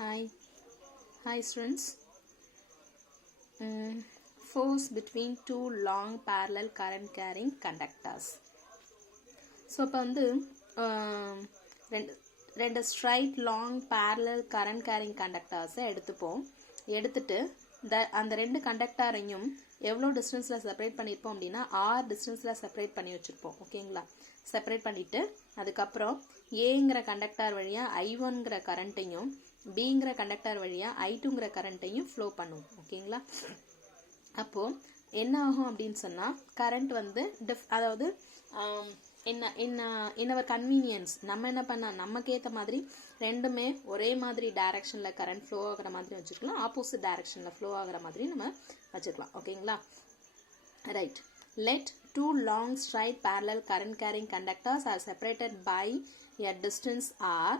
Hi students. Force between two long parallel current carrying conductors. So இப்போ வந்து ரெண்டு straight long parallel current carrying conductors எடுத்துட்டு அந்த ரெண்டு கண்டக்டரையும் எவ்வளோ டிஸ்டன்ஸில் செப்பரேட் பண்ணியிருப்போம் அப்படின்னா r டிஸ்டன்ஸில் செப்பரேட் பண்ணி வச்சுருப்போம். ஓகேங்களா? செப்பரேட் பண்ணிவிட்டு அதுக்கப்புறம் ஏங்கிற கண்டக்டர் வழியாக I1ங்கிற கரண்ட்டையும் பிங்கிற கண்டக்டர் வழியாக I2ங்கிற கரண்ட்டையும் ஃப்ளோ பண்ணுவோம். ஓகேங்களா? அப்போது என்ன ஆகும் அப்படின்னு சொன்னால் கரண்ட் வந்து அதாவது என்ன ஒரு கன்வீனியன்ஸ் நம்ம என்ன பண்ணால் நமக்கு ஏற்ற மாதிரி ரெண்டுமே ஒரே மாதிரி டைரக்ஷனில் கரண்ட் ஃப்ளோ ஆகிற மாதிரி வச்சுருக்கலாம், ஆப்போசிட் டைரக்ஷனில் ஃப்ளோ ஆகிற மாதிரி நம்ம வச்சுக்கலாம். ஓகேங்களா? Right. Let two long straight parallel current carrying conductors are separated by a distance r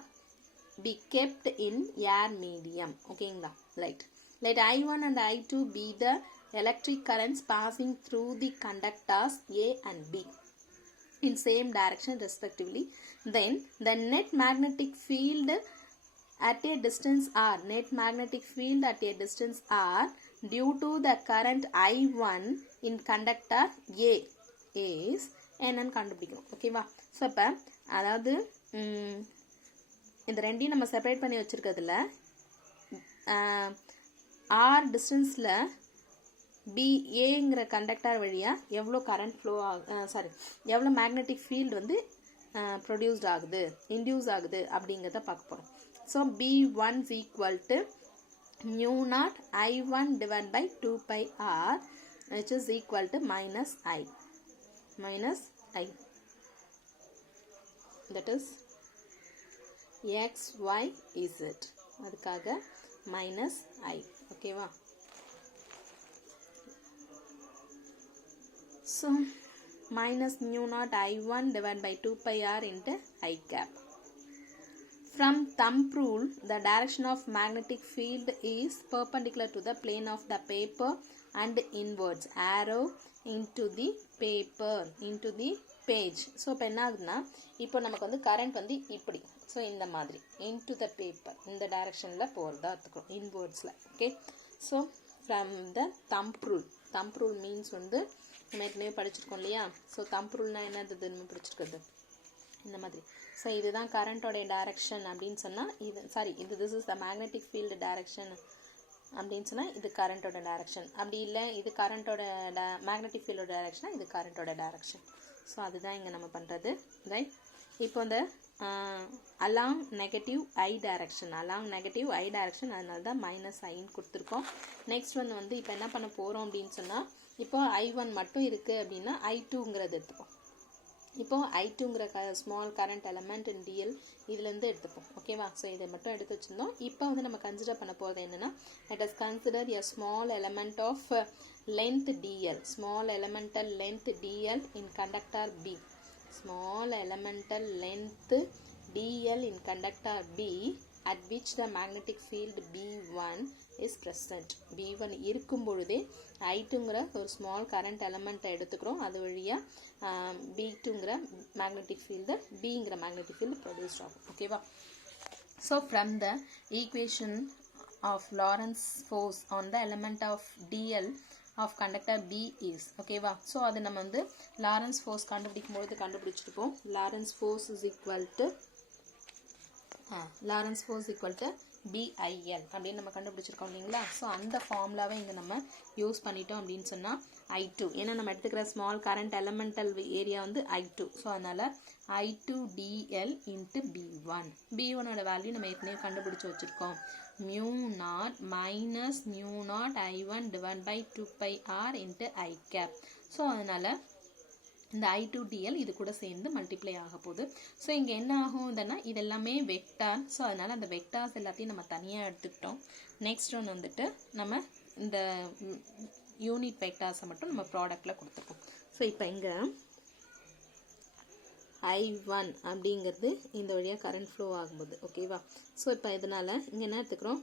be kept in air medium. ஓகேங்களா? Right. Let I1 and I2 be the electric currents passing through the conductors A and B in same direction respectively. Then the net magnetic field at a distance r, net magnetic field at a distance r due to the current I1 in conductor A is என்னன்னு கண்டுபிடிக்கணும். ஓகேவா? So இப்போ அதாவது இந்த ரெண்டையும் நம்ம separate பண்ணி வச்சுருக்கிறதுல R டிஸ்டன்ஸில் ஏங்கிற கண்டக்டர் வழியாக எவ்வளோ கரண்ட் ஃப்ளோ எவ்வளோ மேக்னெட்டிக் ஃபீல்டு வந்து ப்ரொடியூஸ்ட் ஆகுது, இன்டியூஸ் ஆகுது அப்படிங்கிறத பார்க்க போகிறோம். So B1 is equal to μ0 I1 divided by 2 pi r which is equal to minus I. That is x, y, z. அதுக்காக minus I. ஓகேவா? So minus μ0 I1 divided by 2 pi r into I cap. From thumb rule, the direction of magnetic field is perpendicular to the plane of the paper and inwards. Arrow into the paper, into the page. So இப்போ என்ன ஆகுதுன்னா இப்போ நமக்கு வந்து current வந்து இப்படி, so இந்த மாதிரி into the paper இந்த டைரக்ஷனில் போகிறதா எடுத்துக்கிறோம், இன்வர்ட்ஸில். Okay. So from the thumb rule means வந்து நம்ம ஏற்கனவே படிச்சிருக்கோம் இல்லையா? ஸோ தம்ப் ரூல்னால் என்னது நம்ம படிச்சிருக்கிறது இந்த மாதிரி. ஸோ இதுதான் கரண்ட்டோடைய டைரக்ஷன் அப்படின்னு சொன்னால் this is the magnetic field direction அப்படின்னு சொன்னால் இது கரண்ட்டோட டைரக்ஷன். அப்படி இல்லை இது கரண்ட்டோட மேக்னெட்டிக் ஃபீல்டோட டைரக்ஷனாக இது கரண்ட்டோட டைரக்ஷன். ஸோ அதுதான் இங்கே நம்ம பண்ணுறது. ரைட். இப்போ இந்த அலாங் நெகட்டிவ் ஐ டைரக்ஷன் அதனால தான் மைனஸ் ஐன்னு கொடுத்துருக்கோம். நெக்ஸ்ட் வந்து இப்போ என்ன பண்ண போகிறோம் அப்படின்னு சொன்னால் இப்போ I1 மட்டும் இருக்குது அப்படின்னா I2ங்கிறது எடுத்துப்போம். இப்போ I2ங்கிற small current element in DL இதுலேருந்து எடுத்துப்போம். ஓகேவா? ஸோ இதை மட்டும் எடுத்து வச்சுருந்தோம். இப்போ வந்து நம்ம கன்சிடர் பண்ண போகிறது என்னென்னா let us consider a small element of length dl, small elemental length dl in conductor B. Small elemental length dl in conductor B at which the magnetic field B1 is present. B1 இருக்கும் பொழுதே I2ங்கிற ஒரு small current எலமெண்ட்டை எடுத்துக்கிறோம். அது வழியாக B2ங்கிற magnetic field Bங்கிற magnetic field produced ஆகும். ஓகேவா? So from the equation of Lorentz force on the element of DL of conductor B is, ஓகேவா? ஸோ அது நம்ம வந்து லாரன்ஸ் ஃபோர்ஸ் கண்டுபிடிச்சிருப்போம். Lorentz force is equal to BIL அப்படின்னு நம்ம கண்டுபிடிச்சிருக்கோம் இல்லைங்களா? ஸோ அந்த ஃபார்முலாவை இங்கே நம்ம யூஸ் பண்ணிட்டோம் அப்படின்னு சொன்னால் I2, ஏன்னா நம்ம எடுத்துக்கிற ஸ்மால் கரண்ட் எலமெண்டல் ஏரியா வந்து I2. ஸோ அதனால் I2 DL into B1ஓட வேல்யூ நம்ம ஏற்கனவே கண்டுபிடிச்சி வச்சுருக்கோம். μ0 minus μ0 I1 divided by 2 pi r into I cap. So அதனால் இந்த I2 DL இது கூட சேர்ந்து மல்டிப்ளை ஆக போகுது. ஸோ இங்கே என்ன ஆகும் இது எல்லாமே வெக்டார். ஸோ அதனால் அந்த வெக்டார்ஸ் எல்லாத்தையும் நம்ம தனியாக எடுத்துக்கிட்டோம். நெக்ஸ்ட் ஒன்று வந்துட்டு நம்ம இந்த யூனிட் வெக்டார்ஸை மட்டும் நம்ம ப்ராடக்டில் கொடுத்துருக்கோம். ஸோ இப்போ இங்கே I1 அப்படிங்கிறது இந்த வழியாக கரண்ட் ஃப்ளோ ஆகும்போது. ஓகேவா? ஸோ இப்போ இதனால் இங்கே என்ன எடுத்துக்கிறோம்?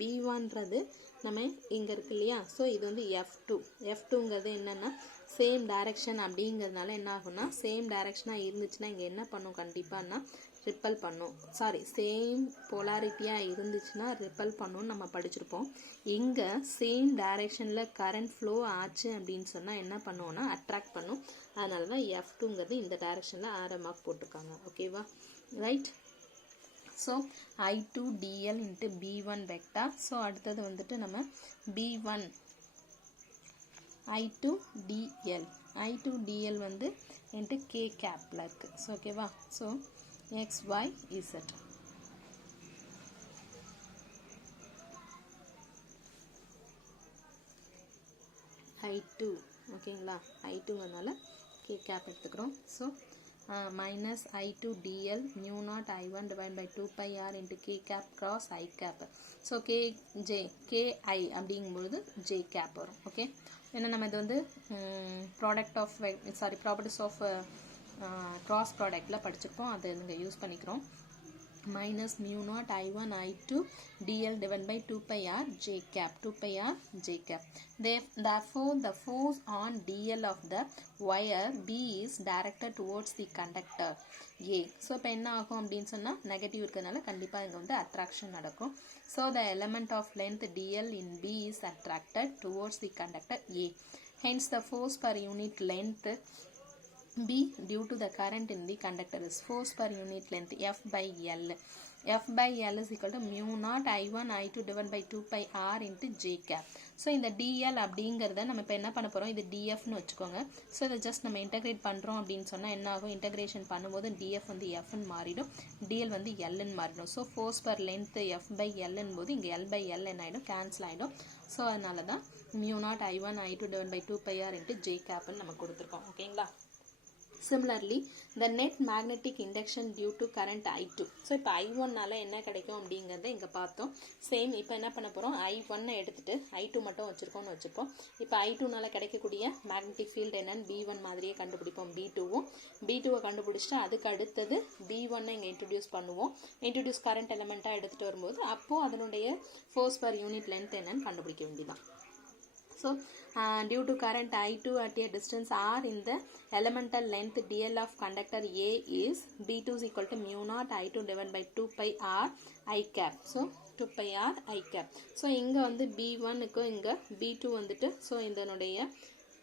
B1ன்றது நம்ம இங்கே இருக்கு இல்லையா? ஸோ இது வந்து F2ங்கிறது என்னென்னா சேம் டைரக்ஷன் அப்படிங்கிறதுனால என்ன ஆகும்னா சேம் டைரக்ஷனாக இருந்துச்சுன்னா இங்கே என்ன பண்ணும் கண்டிப்பான்னா ரிப்பல் பண்ணும், சாரி சேம் போலாரிட்டியாக இருந்துச்சுன்னா ரிப்பல் பண்ணுன்னு நம்ம படிச்சிருப்போம். இங்கே சேம் டைரெக்ஷனில் கரண்ட் ஃப்ளோ ஆச்சு அப்படின்னு சொன்னால் என்ன பண்ணுவோன்னா அட்ராக்ட் பண்ணும். அதனால தான் F2ங்கிறது இந்த டைரெக்ஷனில் ஆரோ மார்க் போட்டிருக்காங்க. ஓகேவா, right. So I2 dl into B1 vector. So அடுத்தது வந்துட்டு நம்ம B1 I2 dl வந்து இன்ட்டு K கேப்பில் இருக்குது. ஸோ ஓகேவா, ஸோ XY Z. I2 ஓகேங்களா, I2ங்கிறதுனால K கேப் எடுத்துக்கிறோம். So minus I2 dl mu naught I1 divided by 2 pi r into K cap cross I cap. So Ki அப்படிங்கும்பொழுது J cap வரும். Okay, ஏன்னா நம்ம இது வந்து ப்ராப்பர்ட்டிஸ் ஆஃப் கிராஸ் ப்ராடக்டில் படிச்சிருப்போம், அதை நீங்கள் யூஸ் பண்ணிக்கிறோம். minus mu naught I1 I2 dl divided by 2 pi r J cap, 2 pi r J cap. Therefore, the force on dl of the wire B is directed towards the conductor A. So இப்போ என்ன ஆகும் அப்படின்னு சொன்னால் negative இருக்கிறதுனால கண்டிப்பாக இங்கே வந்து attraction நடக்கும். So the element of length dl in B is attracted towards the conductor A. Hence, the force per unit length B due to the current in the conductor is force per unit length F by L. F by L is equal to mu naught I1 I2 divided by 2 pi r into J cap. So இந்த dl அப்படிங்கிறத நம்ம இப்போ என்ன பண்ண போகிறோம், இது dfன்னு வச்சுக்கோங்க. So இதை ஜஸ்ட் நம்ம இன்டகிரேட் பண்ணுறோம் அப்படின்னு சொன்னால் என்ன ஆகும், இன்டகிரேஷன் பண்ணும்போது df வந்து fன்னு மாறிடும், dl வந்து lன்னு மாறிடும். So force per length f by lன்னு போது இங்கே l by l என்ன ஆகிடும், கேன்சல் ஆகிடும். ஸோ அதனால தான் mu naught I1 I2 divided by 2 pi r into J capன்னு நம்ம கொடுத்துருக்கோம். ஓகேங்களா. Similarly, the net magnetic induction due to current I2. So இப்போ I1னால என்ன கிடைக்கும் அப்படிங்கிறத இங்கே பார்த்தோம். சேம் இப்போ என்ன பண்ண போகிறோம், I1 எடுத்துகிட்டு I2 மட்டும் வச்சுருக்கோம்னு வச்சுருப்போம். இப்போ I2னால கிடைக்கக்கூடிய மேக்னெட்டிக் ஃபீல்டு என்னன்னு B1 மாதிரியே கண்டுபிடிப்போம். B2வை கண்டுபிடிச்சிட்டு அதுக்கு அடுத்தது B1 இங்கே இன்ட்ரடியூஸ் பண்ணுவோம். இன்ட்ரடியூஸ் கரண்ட் எலமெண்ட்டாக எடுத்துகிட்டு வரும்போது அப்போது அதனுடைய ஃபோர்ஸ் பர் யூனிட் லென்த் என்னன்னு கண்டுபிடிக்க வேண்டியதான். So, due to current I2 at a distance r in the elemental length dl of conductor A is B2 is equal to mu naught I2 divided by 2 pi r I cap. So, 2 pi r I cap. So, இங்கே வந்து B1க்கு இங்கே B2 வந்துட்டு so இதனுடைய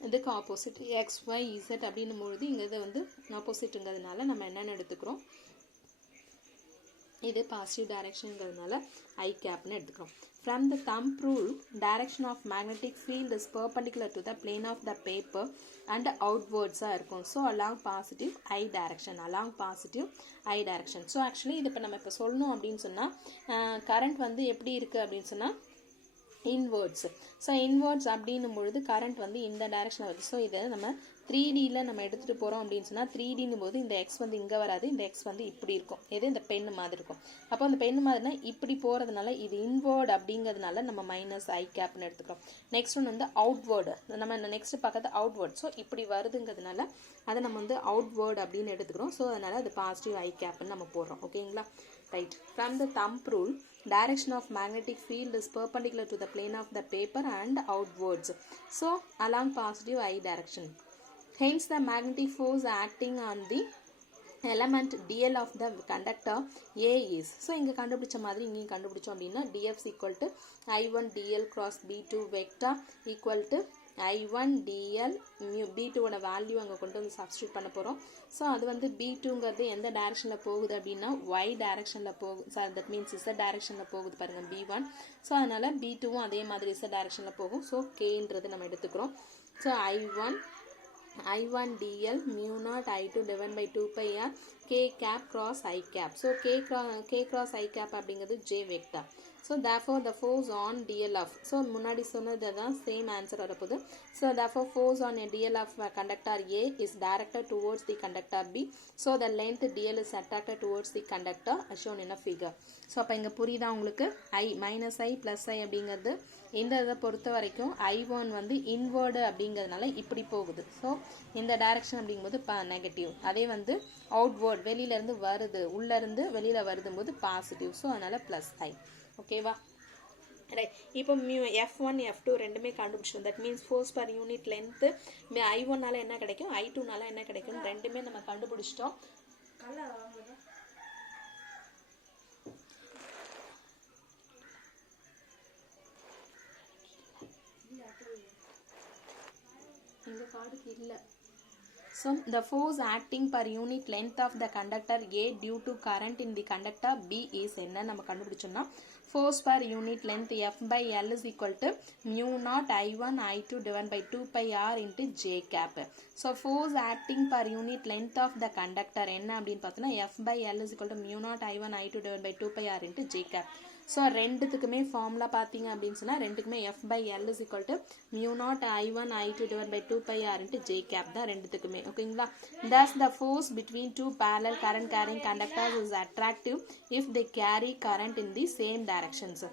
இதுக்கு opposite XY Z அப்படின்னும் பொழுது இங்கே இது வந்து ஆப்போசிட்டுங்கிறதுனால நம்ம என்னென்னு எடுத்துக்கிறோம், இது பாசிட்டிவ் டைரக்ஷன்ங்கிறதுனால I capன்னு எடுத்துக்கிறோம். From the thumb rule, direction of magnetic field is perpendicular to the plane of the paper and outwards இருக்கும். So along positive I direction, So actually இது இப்போ நம்ம இப்போ சொல்லணும் அப்படின்னு சொன்னால் கரண்ட் வந்து எப்படி இருக்குது அப்படின்னு சொன்னால் இன்வர்ட்ஸ். ஸோ இன்வர்ட்ஸ் அப்படின்னும் பொழுது கரண்ட் வந்து இந்த டைரக்ஷனில் வருது. ஸோ இதை நம்ம 3Dயில் நம்ம எடுத்துகிட்டு போகிறோம் அப்படின்னு சொன்னால் 3Dன்னும் போது இந்த எக்ஸ் வந்து இங்கே வராது, இந்த எக்ஸ் வந்து இப்படி இருக்கும், எது இந்த பெண்ணு மாதிரி இருக்கும். அப்போ அந்த பெண்ணு மாதிரினா இப்படி போகிறதுனால இது இன்வர்ட் அப்படிங்கிறதுனால நம்ம மைனஸ் I கேப்னு எடுத்துக்கிறோம். நெக்ஸ்ட் ஒன்று வந்து அவுட்வேர்டு, நம்ம நெக்ஸ்ட் பார்க்கறது அவுட்வேர்ட். ஸோ இப்படி வருதுங்கிறதுனால அதை நம்ம வந்து அவுட்வேர்டு அப்படின்னு எடுத்துக்கிறோம். ஸோ அதனால் அது பாசிட்டிவ் I கேப்னு நம்ம போடுறோம். ஓகேங்களா, right. From the thumb rule, direction of magnetic field is perpendicular to the plane of the paper and outwards. So along positive I direction. Hence the magnetic force acting on the element dl of the conductor A is. So இங்கே கண்டுபிடிச்ச மாதிரி இங்கேயும் கண்டுபிடிச்சோம் அப்படின்னா df is equal to I1 dl cross B2 vector equal to I1 dl B2ஓட value அங்கே கொண்டு வந்து சப்ஸ்டியூட் பண்ண போகிறோம். ஸோ அது வந்து B2ங்கிறது எந்த டைரக்ஷனில் போகுது அப்படின்னா Y டைரக்ஷனில் போகுது, சார் தட் மீன்ஸ் Z டைரக்ஷனில் போகுது பாருங்கள் B1. ஸோ அதனால் B2வும் அதே மாதிரி Z டைரக்ஷனில் போகும். ஸோ Kன்றது நம்ம எடுத்துக்கிறோம். So I1 dl mu naught I2 divided by 2 pi r K cap cross I cap. So K cross I cap அப்படிங்கிறது J vector. So therefore the force on dl of, so முன்னாடி சொன்னது தான் same answer வரப்போகுது. So therefore force on a dl of conductor A is directed towards the conductor B. So the length dl is attracted towards the conductor as shown in a figure. So அப்போ இங்கே புரியுதா உங்களுக்கு, I minus I plus I அப்படிங்கிறது இந்த இதை பொறுத்த வரைக்கும் I1 வந்து இன்வர்டு அப்படிங்கிறதுனால இப்படி போகுது. ஸோ இந்த டைரக்ஷன் அப்படிங்கும்போது நெகட்டிவ், அதே வந்து அவுட்வர்ட் வெளியிலேருந்து வருது, உள்ளேருந்து வெளியில் வருதும் போது பாசிட்டிவ். ஸோ அதனால் ப்ளஸ் I. ஓகேவா, ரைட். இப்போ F1 F2 ரெண்டுமே கண்டுபிடிச்சோம். That means force per unit length I1னால என்ன கிடைக்கும், I2னால என்ன கிடைக்கும், ரெண்டுமே நம்ம கண்டுபிடிச்சிட்டோம். So the force acting per unit length of the conductor A due to current in the conductor B is என்ன நம்ம கண்டுபிடிச்சோம்னா force per unit length F by L is equal to mu naught I1 I2 divided by 2 pi R into J cap. So force acting per unit length of the conductor என்ன அப்படின்னு பார்த்தோம்னா F by L is equal to mu naught I1 I2 divided by 2 pi R into J cap. So ரெண்டுத்துக்குமே formula பார்த்தீங்க அப்படின்னு சொன்னால் ரெண்டுக்குமே F by L is equal to mu naught I1 I2 divided by 2 pi R into J cap தான் ரெண்டுத்துக்குமே ஓகேங்களா. Thus the force between two parallel current carrying conductors is attractive if they carry current in the same directions.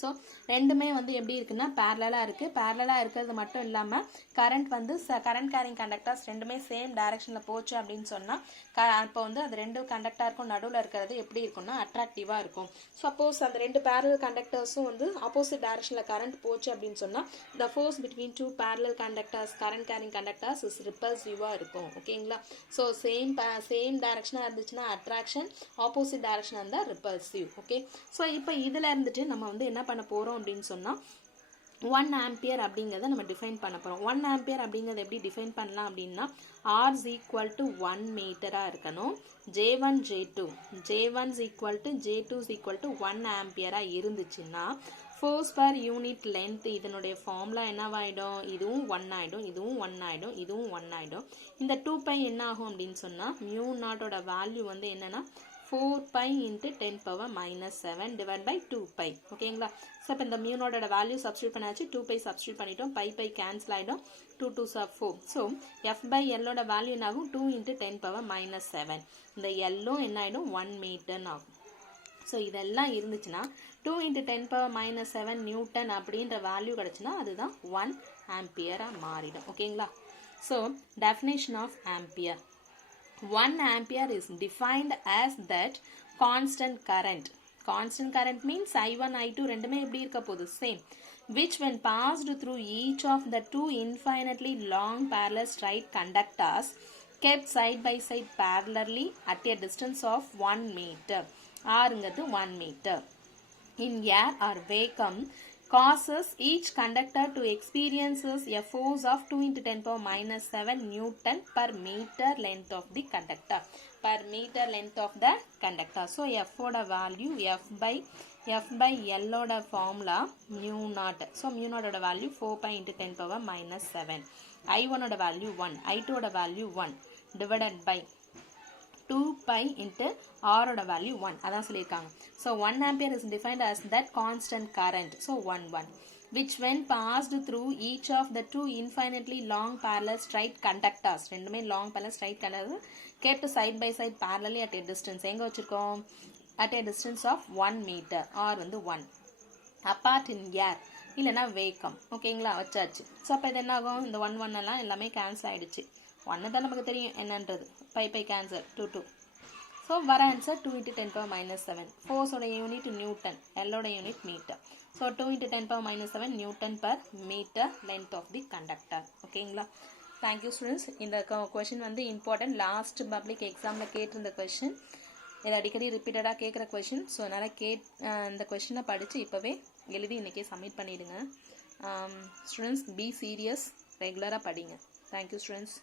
So ரெண்டுமே வந்து எப்படி இருக்குன்னா பேரலாக இருக்குது. பேரலாக இருக்கிறது மட்டும் இல்லாமல் கரண்ட் வந்து கரண்ட் கேரிங் கண்டக்டர்ஸ் ரெண்டுமே சேம் டைரக்ஷனில் போச்சு அப்படின்னு சொன்னால் இப்போ வந்து அது ரெண்டு கண்டக்டருக்கும் நடுவில் இருக்கிறது எப்படி இருக்கும்னா அட்ராக்டிவாக இருக்கும். சப்போஸ் அந்த ரெண்டு பேரலல் கண்டக்டர்ஸும் வந்து ஆப்போசிட் டைரக்ஷனில் கரண்ட் போச்சு அப்படின்னு சொன்னால் the force between two parallel conductors current carrying conductors is ரிப்பல்சிவாக இருக்கும் ஓகேங்களா. ஸோ சேம் டைரக்ஷனாக இருந்துச்சுன்னா அட்ராக்ஷன், ஆப்போசிட் டைரக்ஷனாக இருந்தால் ரிப்பல்சிவ். ஓகே, ஸோ இப்போ இதில் இருந்துட்டு நம்ம வந்து என்ன பண்ண போகிறோம் அப்படின்னு சொன்னால் 1 ஆம்பியர் அப்படிங்கிறத நம்ம டிஃபைன் பண்ண போகிறோம். 1 ஆம்பியர் அப்படிங்கிறத எப்படி டிஃபைன் பண்ணலாம் அப்படின்னா R is equal to 1 மீட்டராக இருக்கணும். J1 is equal to J2 is equal to 1 ஆம்பியராக இருந்துச்சுன்னா ஃபோர்ஸ் பர் யூனிட் லென்த் இதனுடைய ஃபார்முலா என்னவாயிடும், இதுவும் 1 ஆகிடும், இதுவும் 1 ஆகிடும், இதுவும் 1 ஆகிடும். இந்த 2 பை என்ன ஆகும் அப்படின்னு சொன்னால் மியூ நாட்டோட வேல்யூ வந்து என்னென்னா 4 pi into 10 power minus 7 divided by 2 pi ஓகேங்களா. ஸோ இப்போ இந்த மியூ நாட்டோட வேல்யூ சப்ஸ்டியூட் பண்ணாச்சு, 2 pi சப்ஸ்டியூட் பண்ணிட்டோம், பை கேன்சல் ஆகிடும், 2 2s are 4. So F by Lோட வேல்யூ என்ன ஆகும் 2 into 10 power minus 7. இந்த Lலும் என்ன ஆகிடும் 1 மீட்டர்னு ஆகும். ஸோ இதெல்லாம் இருந்துச்சுன்னா 2 into 10 power minus 7 நியூட்டன் அப்படின்ற வேல்யூ கிடச்சுன்னா அதுதான் 1 ஆம்பியராக மாறிடும் ஓகேங்களா. So definition of ampere. 1 ampere is defined as that constant current. Constant current means I1 I2 ரெண்டுமே எப்படி இருக்க போகுது same, which when passed through each of the two infinitely long parallel straight conductors kept side by side parallelly at a distance of 1 meter. Rங்கிறது 1 meter. In air or vacuum causes each conductor to experiences a force of 2 into 10 power minus 7 Newton per meter length of the conductor. Per meter length of the conductor. So F oda value F by L oda formula mu naught. So mu naught oda value 4 pi into 10 power minus 7. I1 oda value 1. I2 oda value 1 divided by 2 pi into R oda value 1 அதான் சொல்லியிருக்காங்க. So 1 ampere is defined as that constant current. So 1 which when passed through each of the two infinitely long parallel straight conductors ரெண்டுமே long parallel straight conductors kept side by side parallelly at a distance எங்க வச்சிருக்கோம் at a distance of 1 meter. R வந்து 1 apart in air இல்லைனா vacuum ஓகேங்களா வச்சாச்சு. So அப்போ இது என்ன ஆகும், இந்த 1 எல்லாம் எல்லாமே கேன்சல் ஆகிடுச்சு. 1 தான் நமக்கு தெரியும் என்னன்றது, பை கேன்சல் 2 ஸோ வர ஆன்சர் 2 into 10 power minus 7. ஃபோர்ஸோட யூனிட் நியூட்டன், எல்லோட unit metre. So 2 into 10 power minus 7 newton per metre length of the conductor ஓகேங்களா. Thank you students. இந்த கொஷின் வந்து இம்பார்ட்டன்ட், லாஸ்ட் பப்ளிக் எக்ஸாமில் கேட்டிருந்த கொஷின், இது அடிக்கடி ரிப்பீட்டடாக கேட்குற கொஷின். ஸோ அதனால் இந்த கொஷினை படித்து இப்போவே எழுதி இன்றைக்கே சப்மிட் பண்ணிவிடுங்க. ஸ்டூடெண்ட்ஸ் பி சீரியஸ், ரெகுலராக படிங்க. Thank you students.